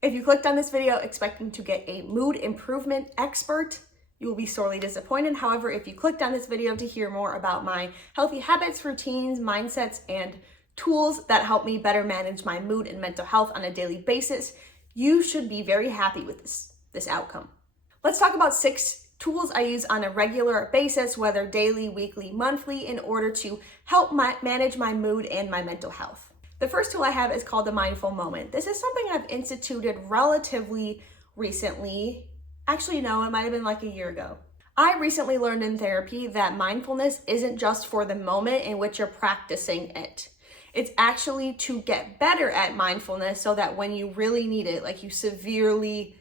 If you clicked on this video expecting to get a mood improvement expert, you will be sorely disappointed. However, if you clicked on this video to hear more about my healthy habits, routines, mindsets, and tools that help me better manage my mood and mental health on a daily basis, you should be very happy with this outcome. Let's talk about 6 tools I use on a regular basis, whether daily, weekly, monthly, in order to help manage my mood and my mental health. The first tool I have is called the mindful moment. This is something I've instituted relatively recently. Actually, no, it might have been like a year ago. I recently learned in therapy that mindfulness isn't just for the moment in which you're practicing it. It's actually to get better at mindfulness so that when you really need it, like you severely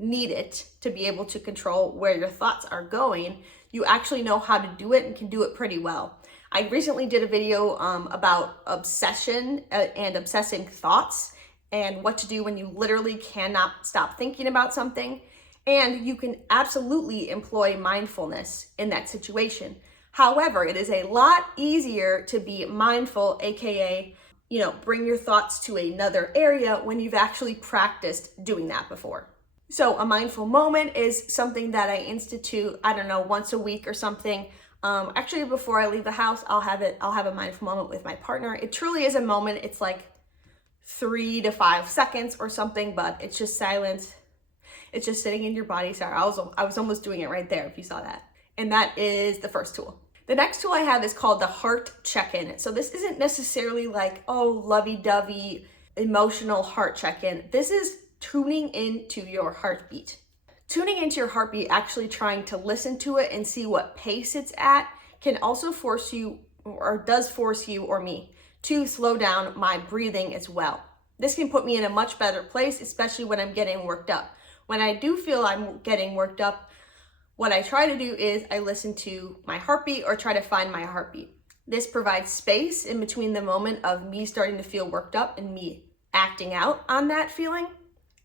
need it to be able to control where your thoughts are going, you actually know how to do it and can do it pretty well. I recently did a video about obsession and obsessing thoughts and what to do when you literally cannot stop thinking about something. And you can absolutely employ mindfulness in that situation. However, it is a lot easier to be mindful, aka, bring your thoughts to another area when you've actually practiced doing that before. So a mindful moment is something that I institute, once a week or something. Actually, before I leave the house, I'll have a mindful moment with my partner. It truly is a moment. It's like 3 to 5 seconds or something, but it's just silence. It's just sitting in your body. Sorry, I was almost doing it right there if you saw that. And that is the first tool. The next tool I have is called the heart check-in. So this isn't necessarily like, lovey-dovey, emotional heart check-in. This is tuning into your heartbeat. Tuning into your heartbeat, actually trying to listen to it and see what pace it's at, can also force you, or does force you or me, to slow down my breathing as well. This can put me in a much better place, especially when I'm getting worked up. When I do feel I'm getting worked up, what I try to do is I listen to my heartbeat or try to find my heartbeat. This provides space in between the moment of me starting to feel worked up and me acting out on that feeling.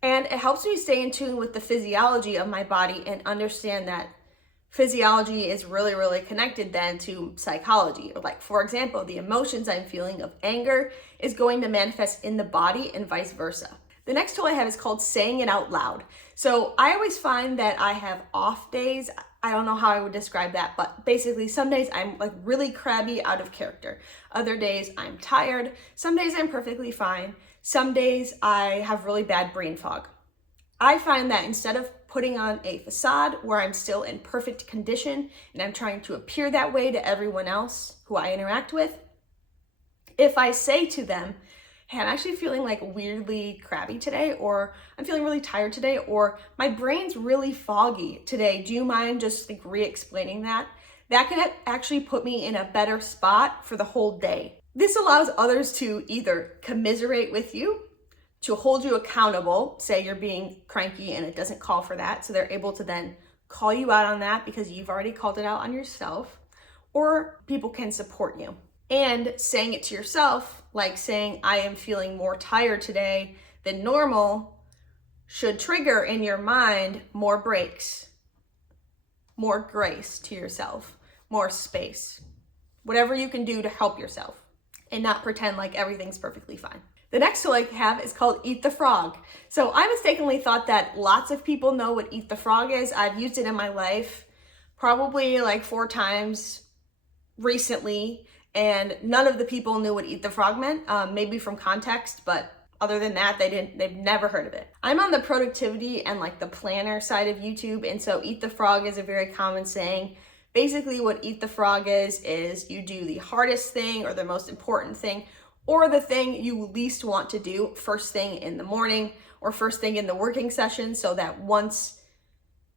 And it helps me stay in tune with the physiology of my body and understand that physiology is really, really connected then to psychology. Or like, for example, the emotions I'm feeling of anger is going to manifest in the body and vice versa. The next tool I have is called saying it out loud. So I always find that I have off days. I don't know how I would describe that, but basically some days I'm like really crabby, out of character. Other days I'm tired. Some days I'm perfectly fine. Some days I have really bad brain fog. I find that instead of putting on a facade where I'm still in perfect condition and I'm trying to appear that way to everyone else who I interact with, if I say to them, hey, I'm actually feeling like weirdly crabby today, or I'm feeling really tired today, or my brain's really foggy today, do you mind just like re-explaining that? That can actually put me in a better spot for the whole day. This allows others to either commiserate with you, to hold you accountable, say you're being cranky and it doesn't call for that, so they're able to then call you out on that because you've already called it out on yourself, or people can support you. And saying it to yourself, like saying, I am feeling more tired today than normal, should trigger in your mind more breaks, more grace to yourself, more space, whatever you can do to help yourself and not pretend like everything's perfectly fine. The next tool I have is called Eat the Frog. So I mistakenly thought that lots of people know what Eat the Frog is. I've used it in my life probably like 4 times recently, and none of the people knew what Eat the Frog meant, maybe from context, but other than that, they've never heard of it. I'm on the productivity and like the planner side of YouTube, and so Eat the Frog is a very common saying. Basically what Eat the Frog is you do the hardest thing or the most important thing or the thing you least want to do first thing in the morning or first thing in the working session, so that once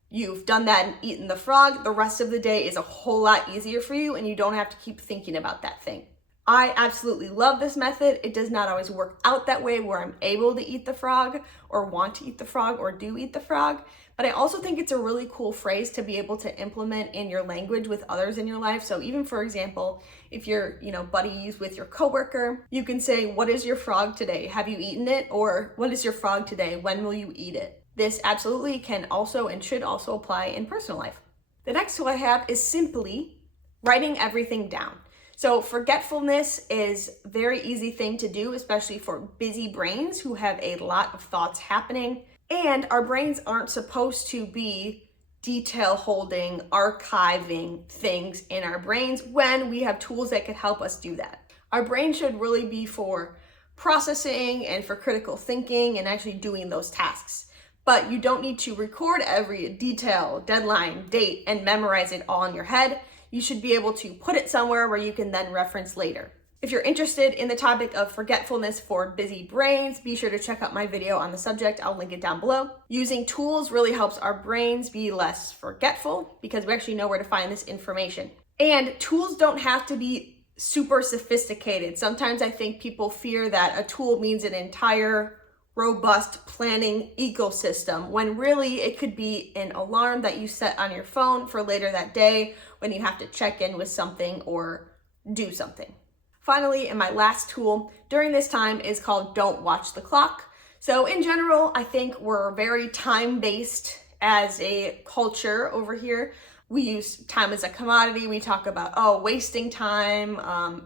you've done that and eaten the frog, the rest of the day is a whole lot easier for you and you don't have to keep thinking about that thing. I absolutely love this method. It does not always work out that way where I'm able to eat the frog or want to eat the frog or do eat the frog, but I also think it's a really cool phrase to be able to implement in your language with others in your life. So even, for example, if you're, buddies with your coworker, you can say, what is your frog today? Have you eaten it? Or what is your frog today? When will you eat it? This absolutely can also and should also apply in personal life. The next tool I have is simply writing everything down. So forgetfulness is a very easy thing to do, especially for busy brains who have a lot of thoughts happening. And our brains aren't supposed to be detail holding, archiving things in our brains when we have tools that could help us do that. Our brain should really be for processing and for critical thinking and actually doing those tasks. But you don't need to record every detail, deadline, date, and memorize it all in your head. You should be able to put it somewhere where you can then reference later. If you're interested in the topic of forgetfulness for busy brains, be sure to check out my video on the subject. I'll link it down below. Using tools really helps our brains be less forgetful because we actually know where to find this information. And tools don't have to be super sophisticated. Sometimes I think people fear that a tool means an entire robust planning ecosystem, when really it could be an alarm that you set on your phone for later that day when you have to check in with something or do something. Finally, and my last tool during this time is called Don't Watch the Clock. So in general, I think we're very time-based as a culture over here. We use time as a commodity. We talk about, wasting time,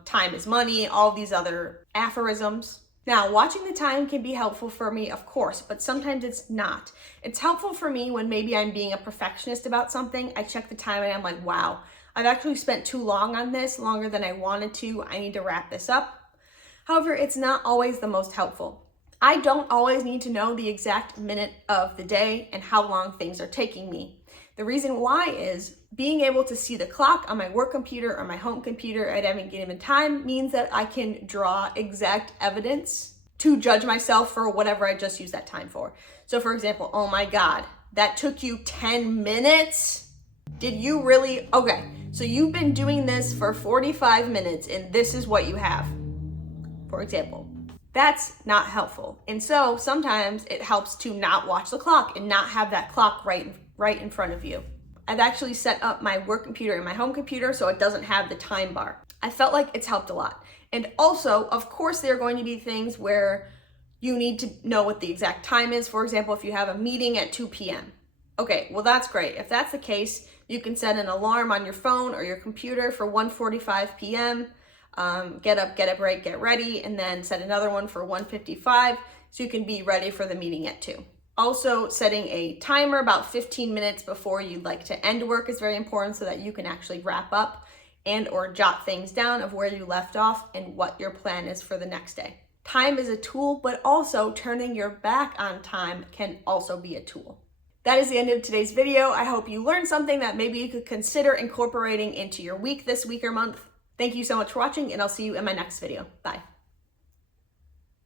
time is money, all these other aphorisms. Now, watching the time can be helpful for me, of course, but sometimes it's not. It's helpful for me when maybe I'm being a perfectionist about something. I check the time and I'm like, wow, I've actually spent too long on this, longer than I wanted to. I need to wrap this up. However, it's not always the most helpful. I don't always need to know the exact minute of the day and how long things are taking me. The reason why is being able to see the clock on my work computer or my home computer at any given time means that I can draw exact evidence to judge myself for whatever I just used that time for. So for example, oh my God, that took you 10 minutes? Did you really? Okay, so you've been doing this for 45 minutes and this is what you have, for example. That's not helpful. And so sometimes it helps to not watch the clock and not have that clock right in front of you. I've actually set up my work computer and my home computer so it doesn't have the time bar. I felt like it's helped a lot. And also, of course, there are going to be things where you need to know what the exact time is. For example, if you have a meeting at 2 p.m. Okay, well, that's great. If that's the case, you can set an alarm on your phone or your computer for 1:45 p.m. Get up, get a break, get ready, and then set another one for 1:55 so you can be ready for the meeting at 2. Also, setting a timer about 15 minutes before you'd like to end work is very important so that you can actually wrap up and or jot things down of where you left off and what your plan is for the next day. Time is a tool, but also turning your back on time can also be a tool. That is the end of today's video. I hope you learned something that maybe you could consider incorporating into your week, this week or month. Thank you so much for watching, and I'll see you in my next video. Bye.